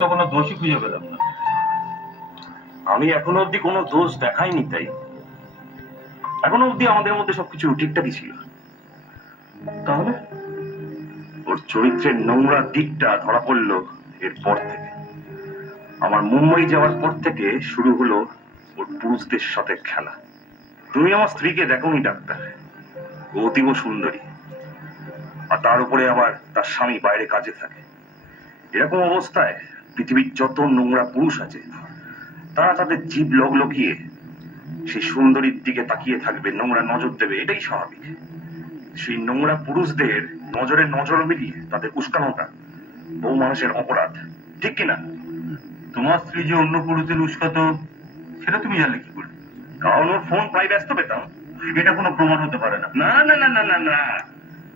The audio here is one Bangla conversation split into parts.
কোনো দোষই খুঁজে পেলাম না। আমি এখনো অব্দি কোনো দোষ দেখাইনি, তাই এখনো অব্দি আমাদের মধ্যে সবকিছু ঠিকঠাকই ছিল। তাহলে ওর চরিত্রের নোংরা দিকটা ধরা পড়লো এরপর থেকে। আমার মুম্বাই যাওয়ার পর থেকে শুরু হলো ওর পুরুষদের সাথে খেলা। তুমি আমার স্ত্রীকে দেখোনি ডাক্তার, ও অতীব সুন্দরী, আর তার উপরে আবার তার স্বামী বাইরে কাজে থাকে। এরকম অবস্থায় পৃথিবীর যত নোংরা পুরুষ আছে তারা তাদের জীব লগলকিয়ে সেই সুন্দরীর দিকে তাকিয়ে থাকবে, নোংরা নজর দেবে, এটাই স্বাভাবিক। সেই নোংরা পুরুষদের নজরে নজর মিলিয়ে তাদের উস্কানোটা বহু মানুষের অপরাধ, ঠিক কিনা? তোমার স্ত্রী যে অন্য পুরুষদের উস্কাতো সেটা তুমি জানলে কি করে? কারণ ওর ফোন প্রায় ব্যস্ত পেতাম। এটা কোনো প্রমাণ হতে পারে না। না না না না না না,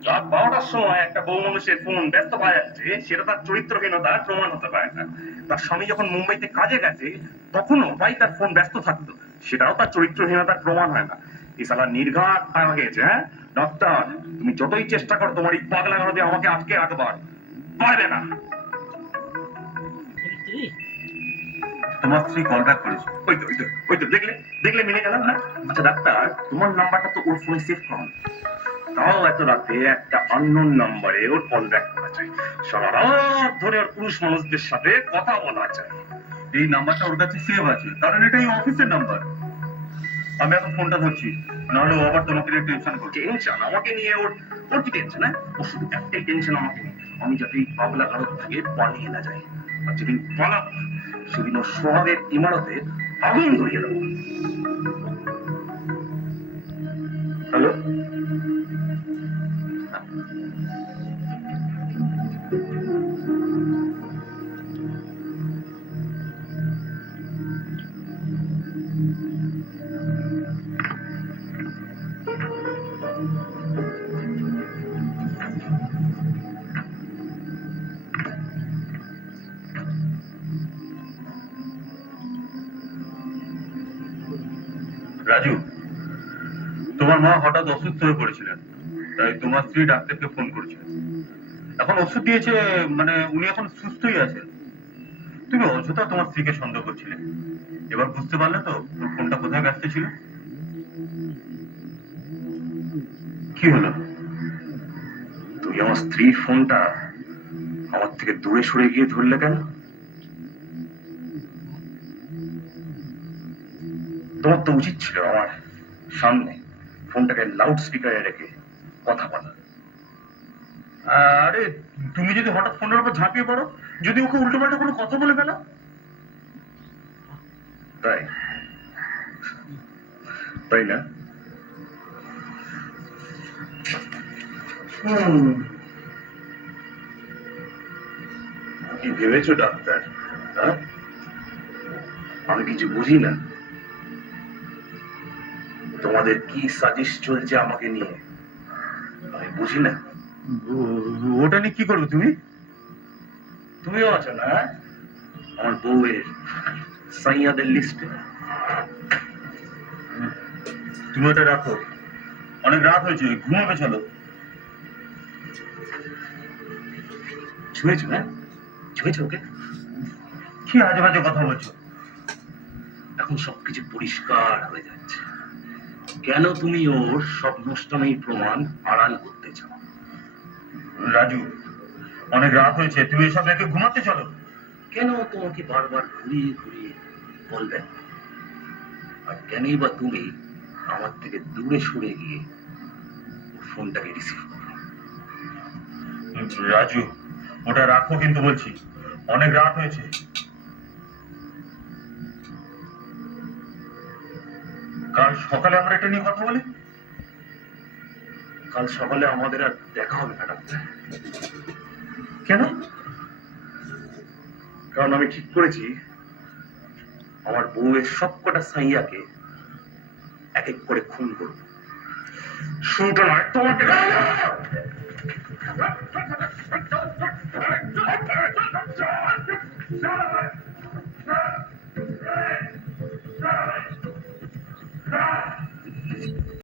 রাত 12টার সময় একটা বউ মানুষের ফোন ব্যস্ত পাওয়া যাচ্ছে, সেটা তার চরিত্রহীনতার প্রমাণ হতে পারে না। তার স্বামী যখন মুম্বাইতে কাজে গেছে তখনও প্রায় তার ফোন ব্যস্ত থাকতো, সেটাও তার চরিত্রহীনতার প্রমাণ হয় না। এই শালা নির্ঘাত পাওয়া গেছে। হ্যাঁ ডক্টর, তুমি যতই চেষ্টা করো তোমার এই পাগলা গাড়ি আমাকে আটকে রাখবার পারবে না। তোমার স্ত্রী কল ব্যাক করেছে। ওই তো দেখলে দেখলে মিলে গেলাম না? আচ্ছা ডাক্তার, তোমার নাম্বারটা তো ওর ফোনে সেভ করো, তাও এত রাতে একটা আননোন নাম্বারে ওর কল ব্যাক করা যায়, সারা রাত ধরে ওর পুরুষ মানুষদের সাথে কথা বলা যায়। এই নাম্বারটা ওর কাছে সেভ আছে, কারণ এটাই অফিসের নাম্বার। আমি এখন ফোনটা ধরছি, নাহলে ও আবার তোমাকে নিয়ে টেনশন করছে। টেনশন আমাকে নিয়ে? ওর ওর কি টেনশন? হ্যাঁ, ওর শুধু একটাই টেনশন আমাকে নিয়ে, আমি যাতে এই পাগলা গারদ থেকে পালিয়ে না যাই। আর যেদিন পালাবো সেদিন ওর সোহাগের ইমারতে আগুন ধরিয়ে দেবো। হ্যালো, রাজু, তোমার মা হঠাৎ অসুস্থ হয়ে পড়েছিলেন, তাই তোমার স্ত্রী ডাক্তারকে ফোন করেছিলেন। এখন ওষুধ দিয়েছে, মানে উনি এখন সুস্থই আছেন। তুমি অযথা তোমার স্ত্রীকে সন্দেহ করছিলে। এবার বুঝতে পারলে তো ওর ফোনটা কোথায় ব্যস্ত ছিল? কি হলো? তুই আমার স্ত্রীর ফোনটা আমার থেকে দূরে সরে গিয়ে ধরলে কেন? তোমার তো উচিত ছিল আমার সামনে ফোনটাকে লাউড স্পিকারে রেখে কথা বলা। আরে তুমি যদি হঠাৎ ফোনের উপর ঝাঁপিয়ে পড়ো, যদি ওকে উল্টোপাল্টা কোনো কথা বলে ফেলো। তাই তাই না? কি ভেবেছো ডাক্তার? হ্যাঁ, আমি কিছু বুঝি না? তোমাদের কি সাজিশ চলছে আমাকে নিয়ে আমি বুঝি না? ওটা নিয়ে কি করবে তুমি? তুমিও আছো না আমার বউয়ের সাইয়াদের লিস্টে? তুমি ওটা রাখো, অনেক রাত হয়েছে, ঘুমাবে, চলো। ছুঁয়েছো? হ্যাঁ ছুঁয়েছো ওকে? কি আজে বাজে কথা বলছো? এখন সবকিছু পরিষ্কার হয়ে যাচ্ছে। কেন তুমি ওর সব নষ্টমের প্রমাণ আড়াল করতে চাও? রাজু, অনেক রাত হয়েছে, তুমি এসব রেখে ঘুমাতে চলো। কেন তোমাকে বারবার ঘুরিয়ে ঘুরিয়ে বলবেন? আর কেনই বা তুমি আমার থেকে দূরে সরে গিয়ে ফোনটাকে রিসিভ করো? রাজু, ওটা রাখো কিন্তু বলছি, অনেক রাত হয়েছে। কাল সকালে আমরা এটা নিয়ে কথা বলি। কাল সকালে আমাদের আর দেখা হবে না ডাক্তার। কেন? কারণ আমি ঠিক করেছি আমার বউয়ের সবকটা সাইয়াকে এক এক করে খুন করব। শুনতো নয় তোমাকে।